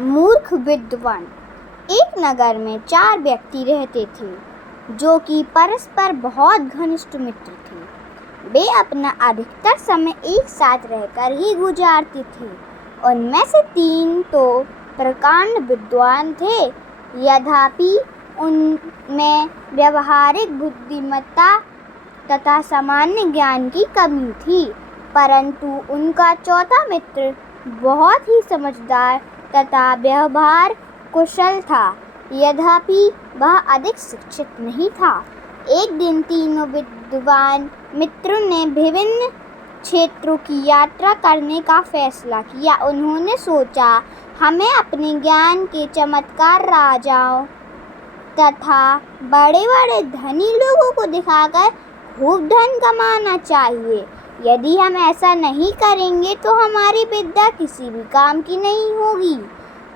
मूर्ख विद्वान। एक नगर में 4 व्यक्ति रहते थे जो कि परस्पर बहुत घनिष्ठ मित्र थे। वे अपना अधिकतर समय एक साथ रहकर ही गुजारते थे। उनमें से 3 तो प्रकांड विद्वान थे, यद्यपि उनमें व्यावहारिक बुद्धिमत्ता तथा सामान्य ज्ञान की कमी थी। परंतु उनका चौथा मित्र बहुत ही समझदार तथा व्यवहार कुशल था, यद्यपि वह अधिक शिक्षित नहीं था। एक दिन तीनों विद्वान मित्रों ने विभिन्न क्षेत्रों की यात्रा करने का फैसला किया। उन्होंने सोचा, हमें अपने ज्ञान के चमत्कार राजाओं तथा बड़े-बड़े धनी लोगों को दिखाकर खूब धन कमाना चाहिए। यदि हम ऐसा नहीं करेंगे तो हमारी विद्या किसी भी काम की नहीं होगी।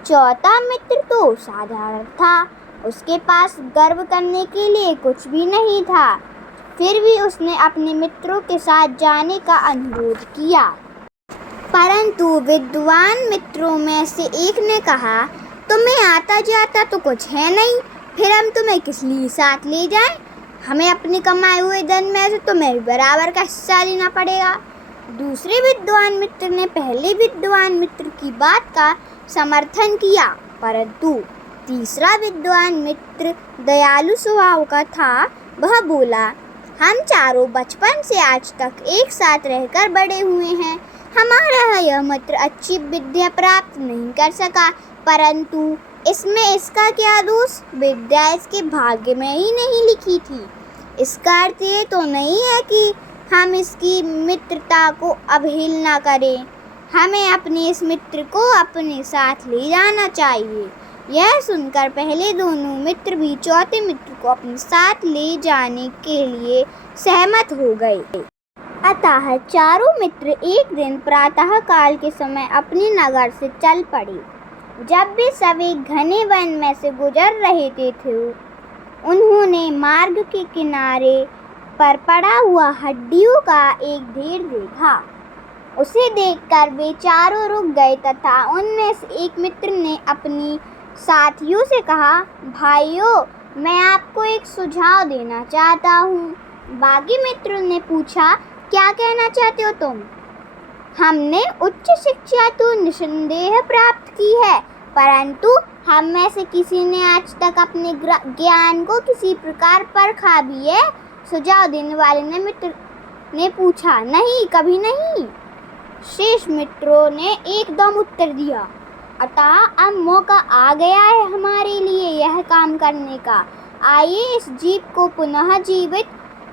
चौथा मित्र तो साधारण था, उसके पास गर्व करने के लिए कुछ भी नहीं था। फिर भी उसने अपने मित्रों के साथ जाने का अनुरोध किया। परंतु विद्वान मित्रों में से एक ने कहा, तुम्हें आता जाता तो कुछ है नहीं, फिर हम तुम्हें किस लिए साथ ले जाएं? हमें अपने कमाए हुए धन में से तुम्हें बराबर का हिस्सा लेना पड़ेगा। दूसरे विद्वान मित्र ने पहले विद्वान मित्र की बात का समर्थन किया, परंतु तीसरा विद्वान मित्र दयालु स्वभाव का था। वह बोला, हम चारों बचपन से आज तक एक साथ रहकर बड़े हुए हैं। हमारा यह मित्र अच्छी विद्या प्राप्त नहीं कर सका, परंतु इसमें इसका क्या दोष? विद्या इसके भाग्य में ही नहीं लिखी थी। इसका अर्थ ये तो नहीं है कि हम इसकी मित्रता को अवहेलना करें। हमें अपने इस मित्र को अपने साथ ले जाना चाहिए। यह सुनकर पहले दोनों मित्र भी चौथे मित्र को अपने साथ ले जाने के लिए सहमत हो गए। अतः चारों मित्र एक दिन प्रातः काल के समय अपने नगर से चल पड़े। जब वे सब एक घने वन में से गुजर रहे थे, उन्होंने मार्ग के किनारे पर पड़ा हुआ हड्डियों का एक ढेर देखा। उसे देखकर वे चारों रुक गए तथा उनमें से एक मित्र ने अपनी साथियों से कहा, भाइयों, मैं आपको एक सुझाव देना चाहता हूँ। बाकी मित्रों ने पूछा, क्या कहना चाहते हो तुम? हमने उच्च शिक्षा तो निसंदेह प्राप्त की है, परंतु हम में से किसी ने आज तक अपने ज्ञान को किसी प्रकार परखा भी है? सुझाव देने वाले मित्र ने पूछा, नहीं, कभी नहीं। शेष मित्रों ने एकदम उत्तर दिया, अतः अब मौका आ गया है हमारे लिए यह काम करने का। आइए इस जीव को पुनः जीवित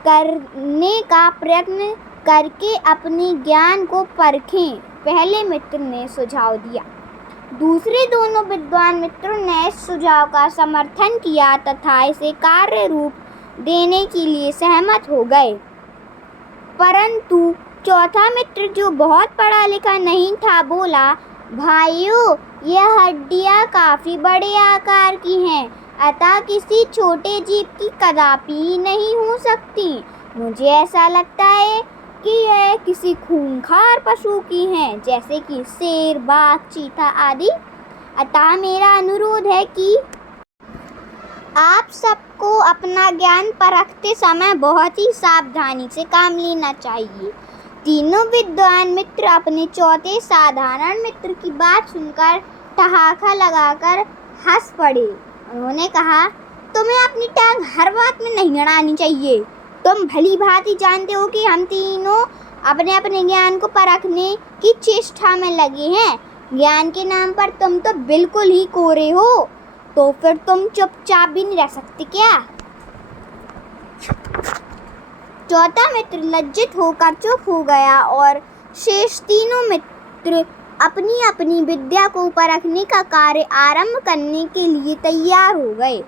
करने का प्रयत्न करके अपने ज्ञान को परखें। पहले मित्र ने सुझाव दिया। दूसरे दोनों विद्वान मित्रों ने इस सुझाव का समर्थन किया तथा इसे कार्य रूप देने के लिए सहमत हो गए। परंतु चौथा मित्र, जो बहुत पढ़ा लिखा नहीं था, बोला, भाइयों, यह हड्डियाँ काफ़ी बड़े आकार की हैं, अतः किसी छोटे जीव की कदापि नहीं हो सकती। मुझे ऐसा लगता है कि यह किसी खूंखार पशु की हैं, जैसे कि शेर, बाघ, चीता आदि। अतः मेरा अनुरोध है कि आप सबको अपना ज्ञान परखते समय बहुत ही सावधानी से काम लेना चाहिए। तीनों विद्वान मित्र अपने चौथे साधारण मित्र की बात सुनकर ठहाका लगाकर हंस पड़े। उन्होंने कहा, तुम्हें अपनी टांग हर बात में नहीं अड़ानी चाहिए। तुम भली भांति जानते हो कि हम तीनों अपने अपने ज्ञान को परखने की चेष्टा में लगे हैं। ज्ञान के नाम पर तुम तो बिल्कुल ही कोरे हो, तो फिर तुम चुपचाप भी नहीं रह सकते क्या? चौथा मित्र लज्जित होकर चुप हो गया और शेष तीनों मित्र अपनी अपनी विद्या को परखने का कार्य आरंभ करने के लिए तैयार हो गए।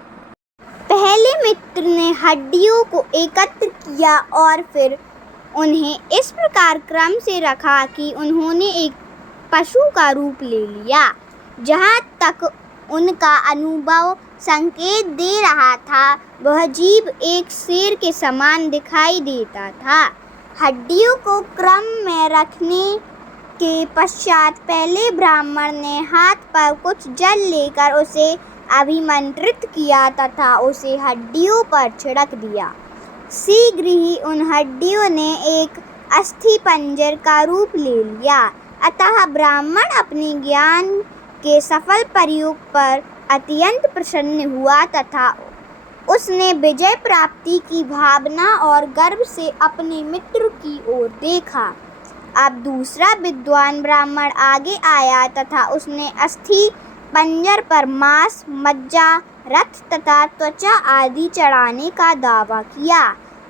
पहले मित्र ने हड्डियों को एकत्र किया और फिर उन्हें इस प्रकार क्रम से रखा कि उन्होंने एक पशु का रूप ले लिया। जहाँ तक उनका अनुभव संकेत दे रहा था, वह जीव एक शेर के समान दिखाई देता था। हड्डियों को क्रम में रखने के पश्चात पहले ब्राह्मण ने हाथ पर कुछ जल लेकर उसे अभिमंत्रित किया तथा उसे हड्डियों पर छिड़क दिया। शीघ्र ही उन हड्डियों ने एक अस्थि पंजर का रूप ले लिया। अतः ब्राह्मण अपने ज्ञान के सफल प्रयोग पर अत्यंत प्रसन्न हुआ तथा उसने विजय प्राप्ति की भावना और गर्व से अपने मित्र की ओर देखा। अब दूसरा विद्वान ब्राह्मण आगे आया तथा उसने अस्थि पंजर पर मांस, मज्जा, रक्त तथा त्वचा आदि चढ़ाने का दावा किया।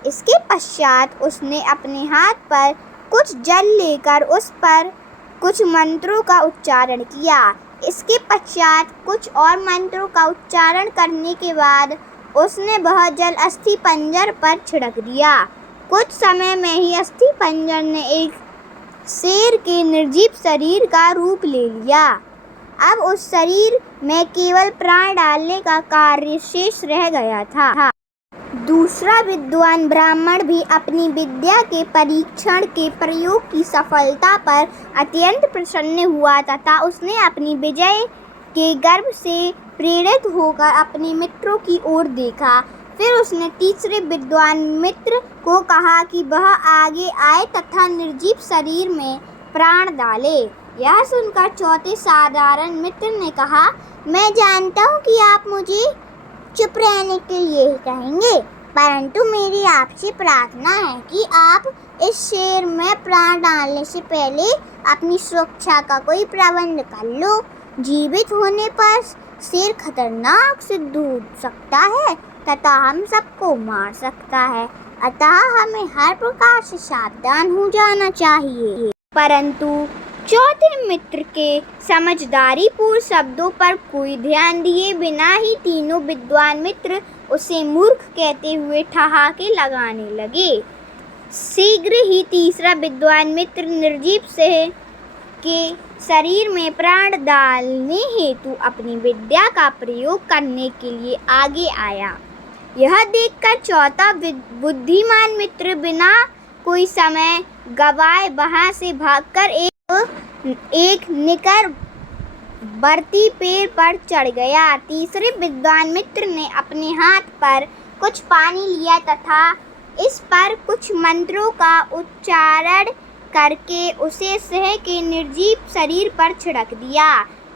इसके पश्चात उसने अपने हाथ पर कुछ जल लेकर उस पर कुछ मंत्रों का उच्चारण किया। इसके पश्चात कुछ और मंत्रों का उच्चारण करने के बाद उसने वह जल अस्थि पंजर पर छिड़क दिया। कुछ समय में ही अस्थि पंजर ने एक शेर के निर्जीव शरीर का रूप ले लिया। अब उस शरीर में केवल प्राण डालने का कार्य शेष रह गया था। दूसरा विद्वान ब्राह्मण भी अपनी विद्या के परीक्षण के प्रयोग की सफलता पर अत्यंत प्रसन्न हुआ तथा उसने अपनी विजय के गर्व से प्रेरित होकर अपने मित्रों की ओर देखा। फिर उसने तीसरे विद्वान मित्र को कहा कि वह आगे आए तथा निर्जीव शरीर में प्राण डाले। यह सुनकर चौथे साधारण मित्र ने कहा, मैं जानता हूँ कि आप मुझे चुप रहने के लिए ही कहेंगे, परंतु मेरी आपसे प्रार्थना है कि आप इस शेर में प्राण डालने से पहले अपनी सुरक्षा का कोई प्रबंध कर लो। जीवित होने पर शेर खतरनाक सिद्ध हो सकता है तथा हम सबको मार सकता है, अतः हमें हर प्रकार से सावधान हो जाना चाहिए। परंतु चौथे मित्र के समझदारी पूर्ण शब्दों पर कोई ध्यान दिए बिना ही तीनों विद्वान मित्र उसे मूर्ख कहते हुए ठहाके लगाने लगे। शीघ्र ही तीसरा विद्वान मित्र निर्जीव शेर के शरीर में प्राण डालने हेतु अपनी विद्या का प्रयोग करने के लिए आगे आया। यह देखकर चौथा बुद्धिमान मित्र बिना कोई समय गवाए वहां से भागकर एक निकर बरती पेड़ पर चढ़ गया। तीसरे विद्वान मित्र ने अपने हाथ पर कुछ पानी लिया तथा इस पर कुछ मंत्रों का उच्चारण करके उसे शेर के निर्जीव शरीर पर छिड़क दिया।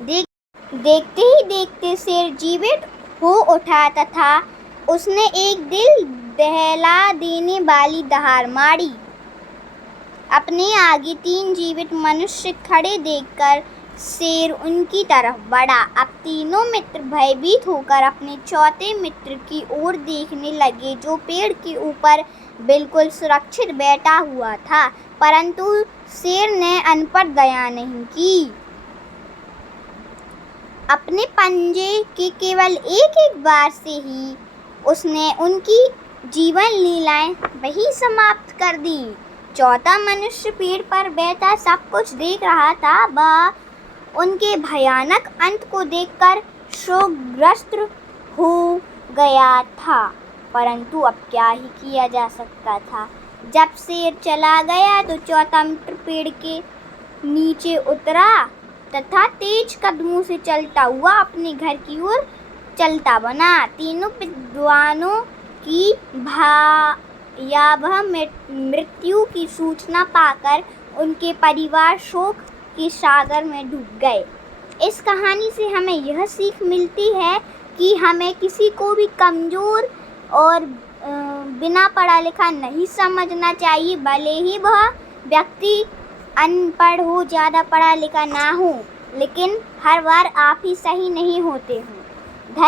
देखते ही देखते शेर जीवित हो उठा तथा उसने एक दिल दहला देने वाली दहाड़ मारी। अपने आगे 3 जीवित मनुष्य खड़े देखकर शेर उनकी तरफ बढ़ा। अब तीनों मित्र भयभीत होकर अपने चौथे मित्र की ओर देखने लगे, जो पेड़ के ऊपर बिल्कुल सुरक्षित बैठा हुआ था, परंतु शेर ने उन पर दया नहीं की। अपने पंजे के केवल एक बार से ही उसने उनकी जीवन लीलाएं वही समाप्त कर दी। चौथा मनुष्य पेड़ पर बैठा सब कुछ देख रहा था। वह उनके भयानक अंत को देखकर शोकग्रस्त हो गया था, परंतु अब क्या ही किया जा सकता था। जब शेर चला गया तो चौथा मित्र पेड़ के नीचे उतरा तथा तेज कदमों से चलता हुआ अपने घर की ओर चलता बना। तीनों विद्वानों की भयावह मृत्यु की सूचना पाकर उनके परिवार शोक के सागर में डूब गए। इस कहानी से हमें यह सीख मिलती है कि हमें किसी को भी कमज़ोर और बिना पढ़ा लिखा नहीं समझना चाहिए, भले ही वह व्यक्ति अनपढ़ हो, ज़्यादा पढ़ा लिखा ना हो, लेकिन हर बार आप ही सही नहीं होते हो।